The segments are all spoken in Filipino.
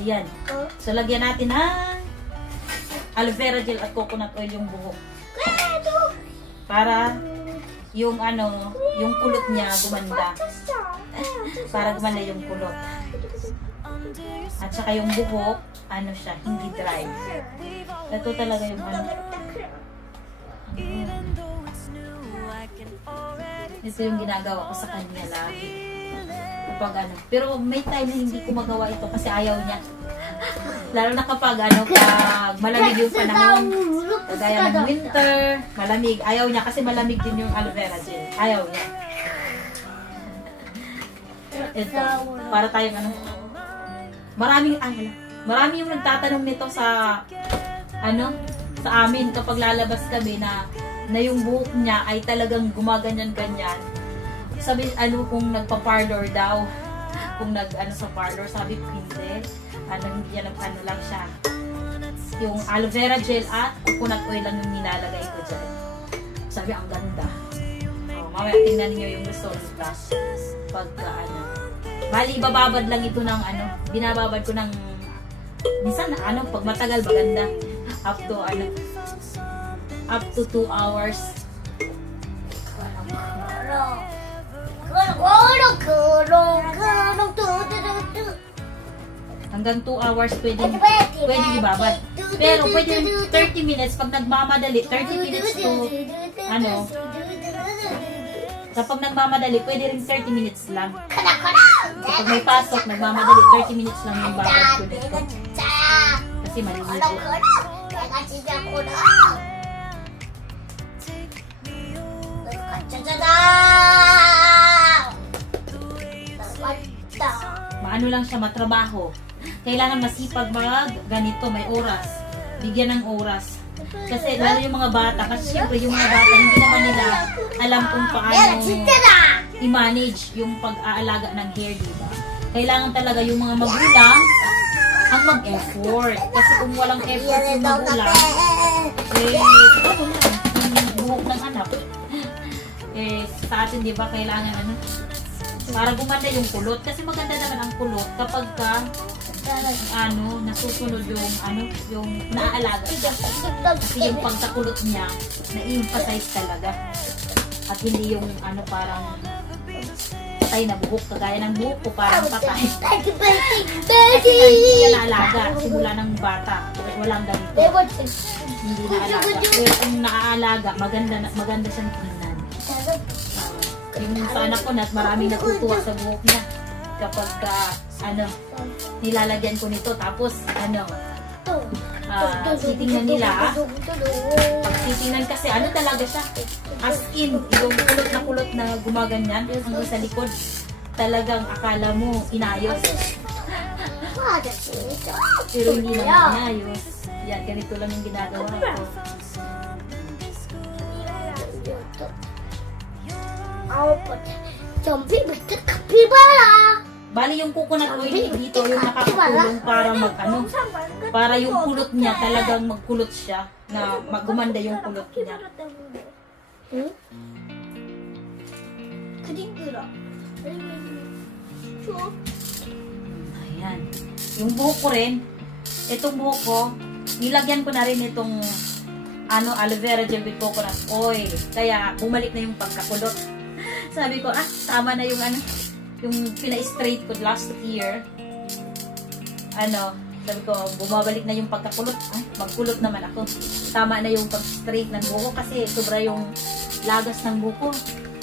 Ayan. So, lagyan natin ng aloe vera gel at coconut oil yung buhok. Para yung ano, yung kulot niya gumanda. Para gumanda yung kulot. At saka yung buhok, ano siya, hindi dry. Ito talaga yung ano. Ito yung ginagawa ko sa kanya lagi. Kapag ano. Pero may time na hindi ko magawa ito kasi ayaw niya. Lalo na kapag ano, pag malamig yung panahon. Kagaya ng winter, malamig. Ayaw niya kasi malamig din yung aloe vera gel. Ayaw niya. Ito, para tayong ano. Marami yung nagtatanong nito sa ano, sa amin kapag lalabas kami na yung buhok niya ay talagang gumaganyan-ganyan. Sabi, ano, kung nagpa-parlor daw. Kung nag-ano sa parlor, sabi ko hindi. Hindi yan, ano lang siya. Yung aloe vera gel at coconut oil lang yung nilalagay ko dyan. Sabi, ang ganda. Mamaya tingnan niyo yung resulta. Pagka, ano. Bali, ibababad lang ito ng, ano, binababad ko ng, minsan, ano, pag matagal, maganda. Up to, ano, up to 2 hours. Hanggang 2 hours pwede ibabad. Pero pwede 30 minutes pag nagmamadali, 30 minutes to ano. Kapag nagmamadali, pwede rin 30 minutes lang. Kapag may pasok, nagmamadali, 30 minutes lang yung babad ko nito. Kasi maliligo. Maano lang siya, matrabaho. Kailangan masipag ganito, may oras. Bigyan ng oras. Kasi lalo yung mga bata, kasi syempre yung mga bata, hindi naman nila alam kung paano i-manage yung pag-aalaga ng hair, diba? Kailangan talaga yung mga magulang ang mag-effort. Kasi kung walang effort yung magulang, ano lang, yung buhok ng anak. Sa atin, diba, kailangan ano, para gumanda yung kulot. Kasi maganda naman ang kulot kapag ka, ano, nasusunod yung, ano, yung naaalaga siya. Kasi yung pagkakulot niya, na-emphasize talaga. At hindi yung, ano, parang patay na buhok. Kagaya ng buhok ko, parang patay. Kasi hindi niya naalaga. Simula ng bata. Walang ganito. Hindi naalaga. Pero kung naaalaga, maganda siyang tingnan. Yung sa anak ko, maraming natutuwa sa buhok niya. Kapag ano, nilalagyan ko nito, tapos ano, titingnan nila. Pag titingnan kasi, ano talaga siya, as in, yung kulot na gumaganyan hanggang sa likod, talagang akala mo inayos. Pero hindi naman inayos. Yan, ganito lang yung ginagawa ko. Bali yung coconut oil dito yung nakakatulong para mag-ano, para yung kulot niya talagang magkulot siya, na magumanda yung kulot niya. Ayan. Yung buhok ko rin, itong buhok ko, nilagyan ko na rin itong ano, aloe vera gel with coconut oil. Kaya bumalik na yung pagkakulot. Sabi ko, tama na yung ano, yung pina-straight ko last year. Ano, sabi ko, bumabalik na yung pagkakulot. Magkulot naman ako. Tama na yung pag-straight ng buhok kasi sobra yung lagas ng buhok.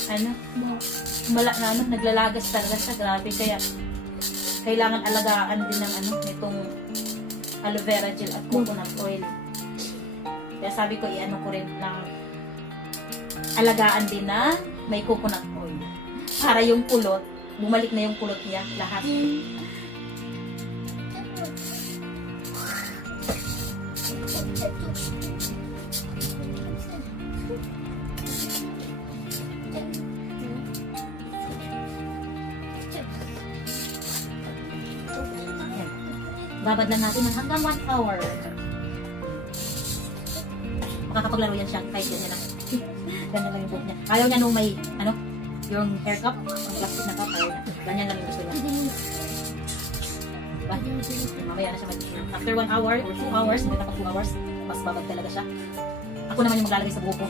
Ano, naglalagas talaga siya. Grabe, kaya kailangan alagaan din ng ano, nitong aloe vera gel at coconut oil. Kaya sabi ko, i-ano ko rin lang, alagaan din na may coconut oil. Para yung kulot, bumalik na yung kulot niya, lahat. Ayan. Babad lang natin hanggang 1 hour. Makakapaglaro yan siya, kahit ganyan lang. Ganyan lang yung buhok niya. Ayaw niya nung may, ano, yung hair cup, ang plastic na cup, ayaw niya. Ganyan lang yung gusto niya. Diba? Mamaya na siya after 1 hour or 2 hours, hindi na pa 2 hours, mas babag talaga siya. Ako naman yung maglalagay sa buhok ko.